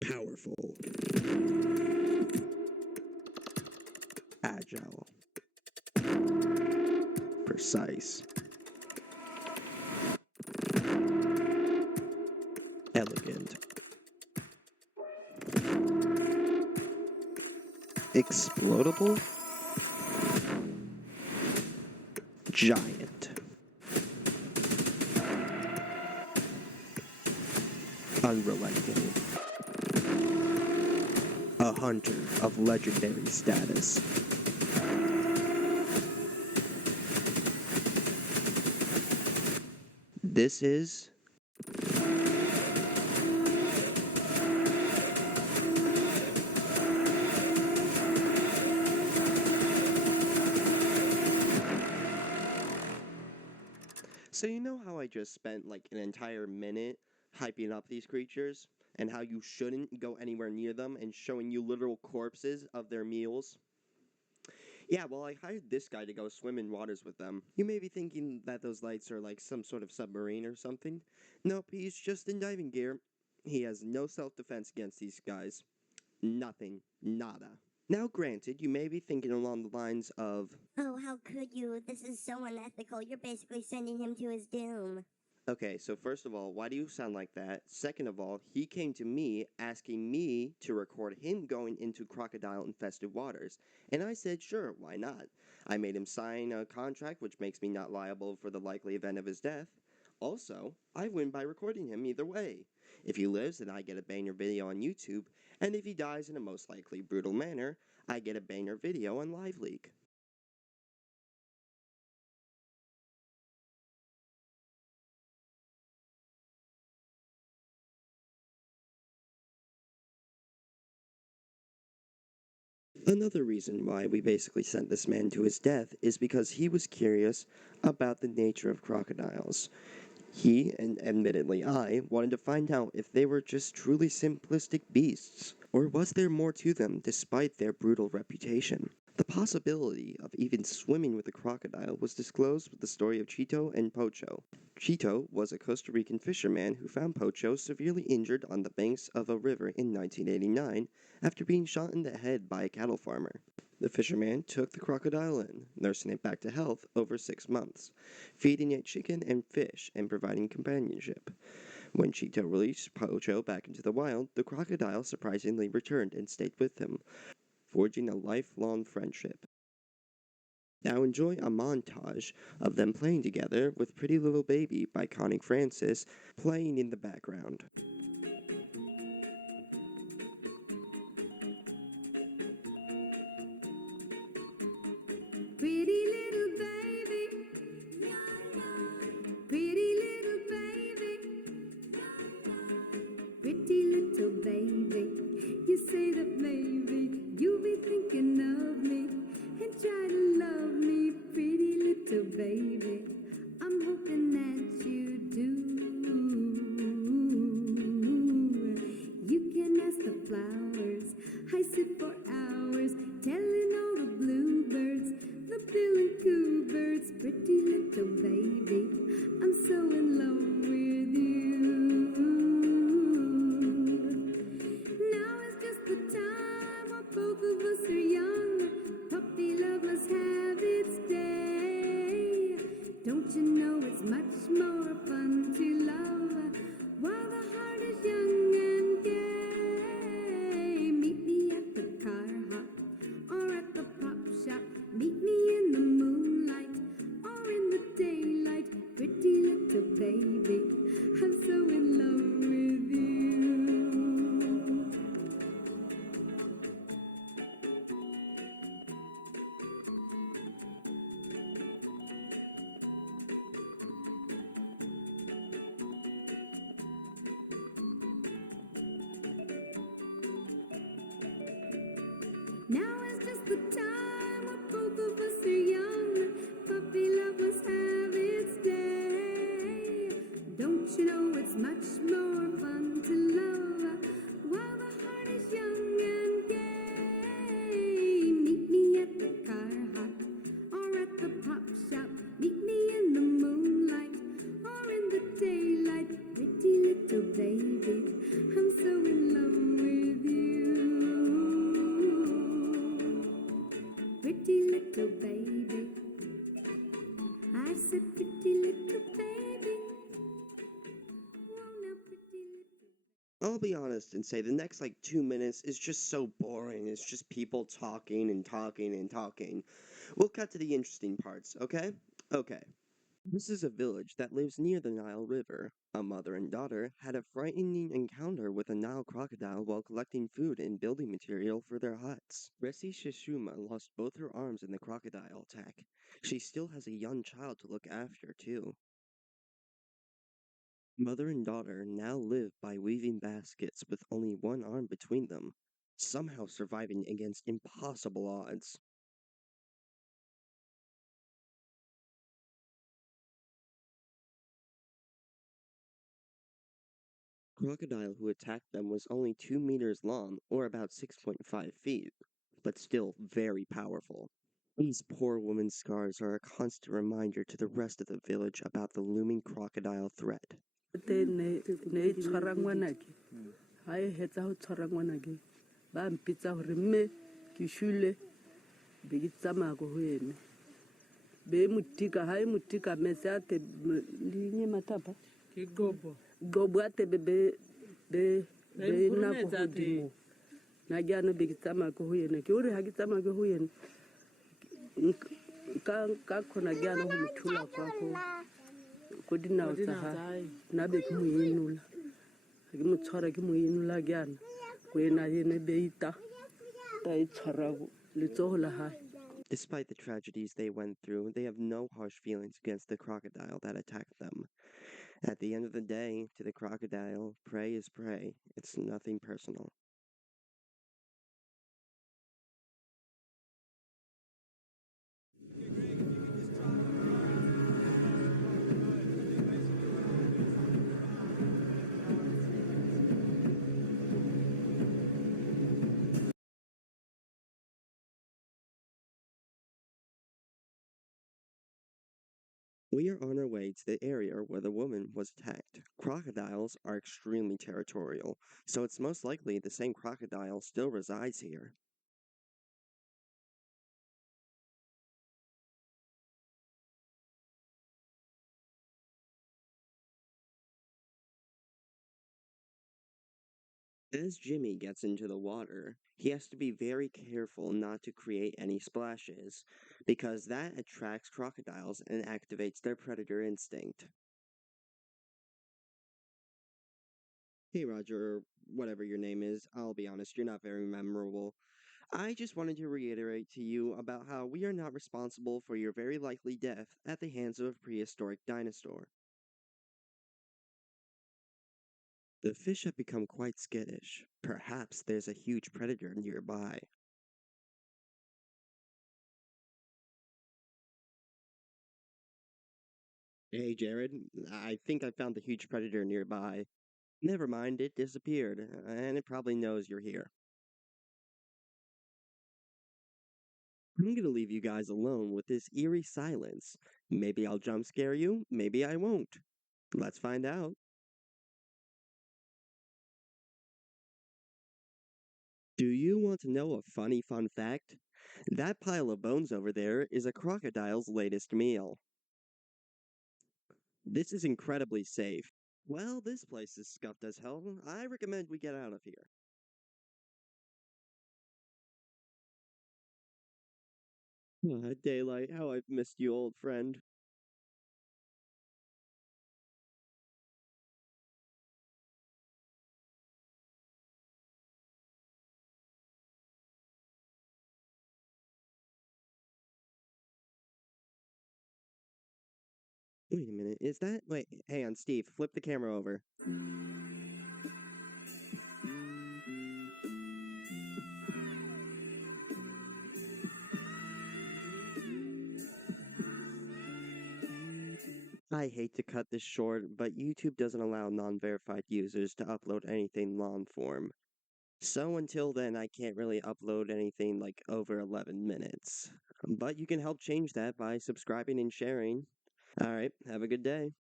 Powerful. Agile. Precise. Elegant. Explodable. Giant. Unrelenting. A hunter of legendary status. This is So you know how I just spent like an entire minute hyping up these creatures and how you shouldn't go anywhere near them and showing you literal corpses of their meals? Yeah, well, I hired this guy to go swim in waters with them. You may be thinking that those lights are like some sort of submarine or something. Nope, he's just in diving gear. He has no self-defense against these guys. Nothing. Nada. Now, granted, you may be thinking along the lines of, Oh, how could you? This is so unethical. You're basically sending him to his doom. okay, so first of all, why do you sound like that? Second of all, he came to me asking me to record him going into crocodile infested waters. And I said, sure, why not? I made him sign a contract which makes me not liable for the likely event of his death. Also, I win by recording him either way. If he lives, then I get a banger video on YouTube, and if he dies in a most likely brutal manner, I get a banger video on LiveLeak. Another reason why we basically sent this man to his death is because he was curious about the nature of crocodiles. He, and admittedly I, wanted to find out if they were just truly simplistic beasts, or was there more to them despite their brutal reputation? The possibility of even swimming with a crocodile was disclosed with the story of Chito and Pocho. Chito was a Costa Rican fisherman who found Pocho severely injured on the banks of a river in 1989 after being shot in the head by a cattle farmer. The fisherman took the crocodile in, nursing it back to health over 6 months, feeding it chicken and fish and providing companionship. When Chito released Pocho back into the wild, the crocodile surprisingly returned and stayed with him, forging a lifelong friendship. Now enjoy a montage of them playing together with Pretty Little Baby by Connie Francis playing in the background. Pretty little baby, pretty little baby, pretty little baby. You say that maybe you'll be thinking of me and try to love me, pretty little baby. I'm hoping that you do. You can ask the flowers, I sit for hours telling all the bluebirds, the bill and coo birds, pretty little baby, I'm so in love with you. Now is just the time when both of us are young. Puppy love must have its day. Don't you know it's much more fun to love while the heart is young and gay? Meet me at the car hop or at the pop shop. Meet me in the moonlight or in the daylight. Pretty little baby, I'm so in love with you. Now is just the time when both of us are young. Puppy love must have its day. Don't you know it's much more fun to love while the heart is young and gay? Meet me at the car hop or at the pop shop. Meet me in the moonlight or in the daylight. Pretty little baby, I'm so in love with little baby. I said, pretty little baby. Oh, now, pretty little. I'll be honest and say the next like 2 minutes is just so boring. It's just people talking and talking and talking. We'll cut to the interesting parts, okay? Okay. This is a village that lives near the Nile River. A mother and daughter had a frightening encounter with a Nile crocodile while collecting food and building material for their huts. Resi Shishuma lost both her arms in the crocodile attack. She still has a young child to look after, too. Mother and daughter now live by weaving baskets with only one arm between them, somehow surviving against impossible odds. Crocodile who attacked them was only 2 meters long, or about 6.5 feet, but still very powerful. These poor woman's scars are a constant reminder to the rest of the village about the looming crocodile threat. ne e tshwara ngwanake ga e hetsa go tshwara ngwanake ba mpitsa gore mme ke shule be ke tsamaya ko go ene be motika ga e motika mese a te dinye matapa gobo a te be nna ko godimo na jaanong be ke tsamaya ko go ene ke ore ga ke tsamaya ke go ene ka kgona ke jaanong go mo thula ko dinao tsa gae nna be ke mo enola ga ke mo tshwara ke mo enola ke yana ko ena ene beita ta e tshwara letsogo la gae. Despite the tragedies they went through, they have no harsh feelings against the crocodile that attacked them. At the end of the day, to the crocodile, prey is prey. It's nothing personal. We are on our way to the area where the woman was attacked. Crocodiles are extremely territorial, so it's most likely the same crocodile still resides here. As Jimmy gets into the water, he has to be very careful not to create any splashes, because that attracts crocodiles and activates their predator instinct. Hey Roger, or whatever your name is, I'll be honest, you're not very memorable. I just wanted to reiterate to you about how we are not responsible for your very likely death at the hands of a prehistoric dinosaur. The fish have become quite skittish. Perhaps there's a huge predator nearby. Hey Jared, I think I found the huge predator nearby. Never mind, it disappeared, and it probably knows you're here. I'm gonna leave you guys alone with this eerie silence. Maybe I'll jump scare you, maybe I won't. Let's find out. Do you want to know a funny fun fact? That pile of bones over there is a crocodile's latest meal. This is incredibly safe. Well, this place is scuffed as hell. I recommend we get out of here. Daylight, how I've missed you, old friend. Wait a minute, is that? Wait, hang on, Steve, flip the camera over. I hate to cut this short, but YouTube doesn't allow non-verified users to upload anything long form. So until then, I can't really upload anything like over 11 minutes. But you can help change that by subscribing and sharing. Alright, have a good day.